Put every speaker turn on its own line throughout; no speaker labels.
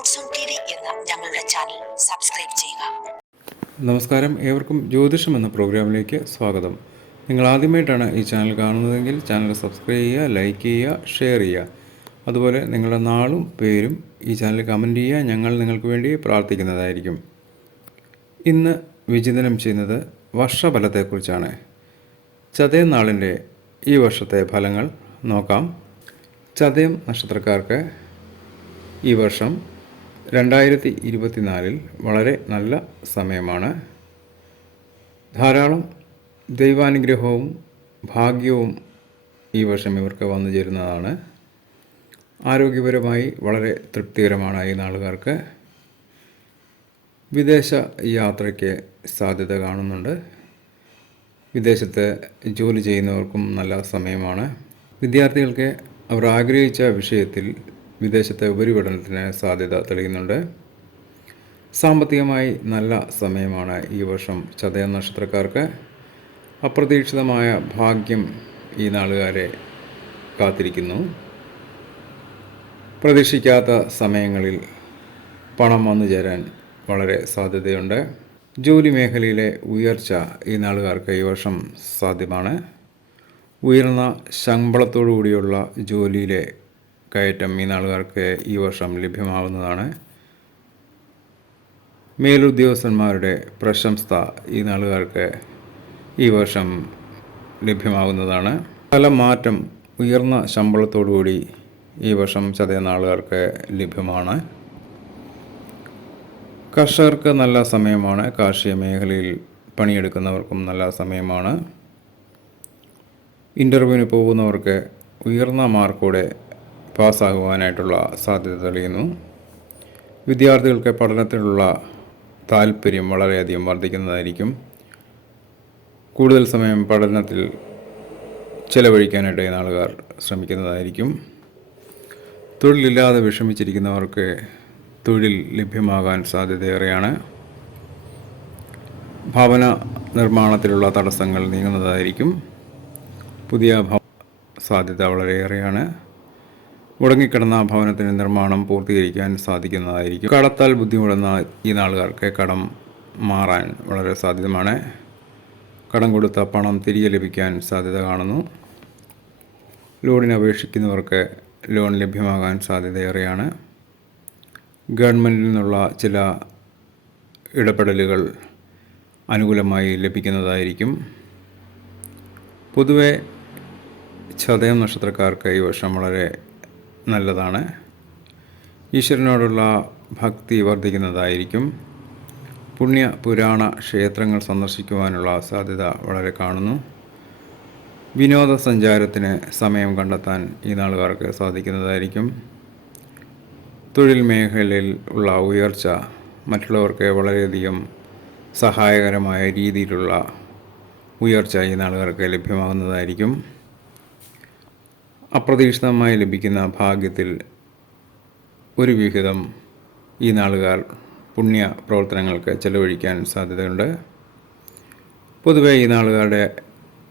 എന്ന ഞങ്ങളുടെ channel subscribe ചെയ്യുക.
നമസ്കാരം. ഏവർക്കും ജ്യോതിഷം എന്ന പ്രോഗ്രാമിലേക്ക് സ്വാഗതം. നിങ്ങൾ ആദ്യമായിട്ടാണ് ഈ ചാനൽ കാണുന്നതെങ്കിൽ ചാനൽ സബ്സ്ക്രൈബ് ചെയ്യുക ലൈക്ക് ചെയ്യുക ഷെയർ ചെയ്യുക. അതുപോലെ നിങ്ങളുടെ നാളും പേരും ഈ ചാനൽ കമന്റ് ചെയ്യുക. ഞങ്ങൾ നിങ്ങൾക്ക് വേണ്ടി പ്രാർത്ഥിക്കുന്നതായിരിക്കും. ഇന്ന് വിചിന്തനം ചെയ്യുന്നത് വർഷഫലത്തെക്കുറിച്ചാണ്. ചതയം നാളിന്റെ ഈ വർഷത്തെ ഫലങ്ങൾ നോക്കാം. ചതയം നക്ഷത്രക്കാർക്ക് ഈ വർഷം രണ്ടായിരത്തി ഇരുപത്തിനാലിൽ വളരെ നല്ല സമയമാണ്. ധാരാളം ദൈവാനുഗ്രഹവും ഭാഗ്യവും ഈ വർഷം ഇവർക്ക് വന്നു ചേരുന്നതാണ്. ആരോഗ്യപരമായി വളരെ തൃപ്തികരമാണ് ഈ നാളുകാർക്ക്. വിദേശ യാത്രയ്ക്ക് സാധ്യത കാണുന്നുണ്ട്. വിദേശത്ത് ജോലി ചെയ്യുന്നവർക്കും നല്ല സമയമാണ്. വിദ്യാർത്ഥികൾക്ക് അവർ ആഗ്രഹിച്ച വിഷയത്തിൽ വിദേശത്തെ ഉപരിപഠനത്തിന് സാധ്യത തെളിയുന്നുണ്ട്. സാമ്പത്തികമായി നല്ല സമയമാണ് ഈ വർഷം ചതയ നക്ഷത്രക്കാർക്ക്. അപ്രതീക്ഷിതമായ ഭാഗ്യം ഈ നാളുകാരെ കാത്തിരിക്കുന്നു. പ്രതീക്ഷിക്കാത്ത സമയങ്ങളിൽ പണം വന്നു ചേരാൻ വളരെ സാധ്യതയുണ്ട്. ജോലി മേഖലയിലെ ഉയർച്ച ഈ നാളുകാർക്ക് ഈ വർഷം സാധ്യമാണ്. ഉയർന്ന ശമ്പളത്തോടു കൂടിയുള്ള ജോലിയിലെ കയറ്റം ഈ നാളുകാർക്ക് ഈ വർഷം ലഭ്യമാവുന്നതാണ്. മേലുദ്യോഗസ്ഥന്മാരുടെ പ്രശംസ ഈ നാളുകാർക്ക് ഈ വർഷം ലഭ്യമാകുന്നതാണ് പല മാറ്റം ഉയർന്ന ശമ്പളത്തോടുകൂടി ഈ വർഷം ചതയ നാളുകാർക്ക് ലഭ്യമാണ്. കർഷകർക്ക് നല്ല സമയമാണ്. കാർഷിക മേഖലയിൽ പണിയെടുക്കുന്നവർക്കും നല്ല സമയമാണ്. ഇന്റർവ്യൂവിന് പോകുന്നവർക്ക് ഉയർന്ന മാർക്കോടെ പാസ്സാകുവാനായിട്ടുള്ള സാധ്യത തെളിയുന്നു. വിദ്യാർത്ഥികൾക്ക് പഠനത്തിനുള്ള താല്പര്യം വളരെയധികം വർദ്ധിക്കുന്നതായിരിക്കും. കൂടുതൽ സമയം പഠനത്തിൽ ചെലവഴിക്കാനായിട്ട് നാളുകാർ ശ്രമിക്കുന്നതായിരിക്കും. തൊഴിലില്ലാതെ വിഷമിച്ചിരിക്കുന്നവർക്ക് തൊഴിൽ ലഭ്യമാകാൻ സാധ്യതയേറെയാണ്. ഭവന നിർമ്മാണത്തിലുള്ള തടസ്സങ്ങൾ നീങ്ങുന്നതായിരിക്കും. പുതിയ സാധ്യത വളരെയേറെയാണ്. മുടങ്ങിക്കിടന്ന ഭവനത്തിന്റെ നിർമ്മാണം പൂർത്തീകരിക്കാൻ സാധിക്കുന്നതായിരിക്കും. കടത്താൽ ബുദ്ധിമുട്ടുന്ന ഈ നാളുകാർക്ക് കടം മാറാൻ വളരെ സാധ്യതമാണ് കടം കൊടുത്ത പണം തിരികെ ലഭിക്കാൻ സാധ്യത കാണുന്നു. ലോണിന് അപേക്ഷിക്കുന്നവർക്ക് ലോൺ ലഭ്യമാകാൻ സാധ്യതയേറെയാണ്. ഗവൺമെന്റിൽ നിന്നുള്ള ചില ഇടപെടലുകൾ അനുകൂലമായി ലഭിക്കുന്നതായിരിക്കും. പൊതുവെ ചതയം നക്ഷത്രക്കാർക്ക് ഈ വർഷം വളരെ നല്ലതാണ്. ഈശ്വരനോടുള്ള ഭക്തി വർദ്ധിക്കുന്നതായിരിക്കും. പുണ്യ പുരാണ ക്ഷേത്രങ്ങൾ സന്ദർശിക്കുവാനുള്ള സാധ്യത വളരെ കാണുന്നു. വിനോദസഞ്ചാരത്തിന് സമയം കണ്ടെത്താൻ ഈ നാളുകാർക്ക് സാധിക്കുന്നതായിരിക്കും. തൊഴിൽ മേഖലയിൽ ഉള്ള ഉയർച്ച മറ്റുള്ളവർക്ക് വളരെയധികം സഹായകരമായ രീതിയിലുള്ള ഉയർച്ച ഈ നാളുകാർക്ക് ലഭ്യമാകുന്നതായിരിക്കും. അപ്രതീക്ഷിതമായി ലഭിക്കുന്ന ഭാഗ്യത്തിൽ ഒരു വിഹിതം ഈ നാളുകാർ പുണ്യ പ്രവർത്തനങ്ങൾക്ക് ചെലവഴിക്കാൻ സാധ്യതയുണ്ട്. പൊതുവേ ഈ നാളുകാരുടെ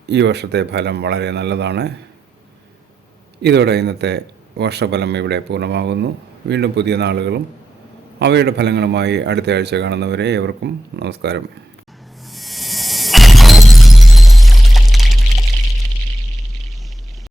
ഈ വർഷത്തെ ഫലം വളരെ നല്ലതാണ്. ഇതോടെ ഇന്നത്തെ വർഷഫലം ഇവിടെ പൂർണമാകുന്നു. വീണ്ടും പുതിയ നാളുകളും അവയുടെ ഫലങ്ങളുമായി അടുത്ത ആഴ്ച കാണുന്നവരെ ഏവർക്കും നമസ്കാരം.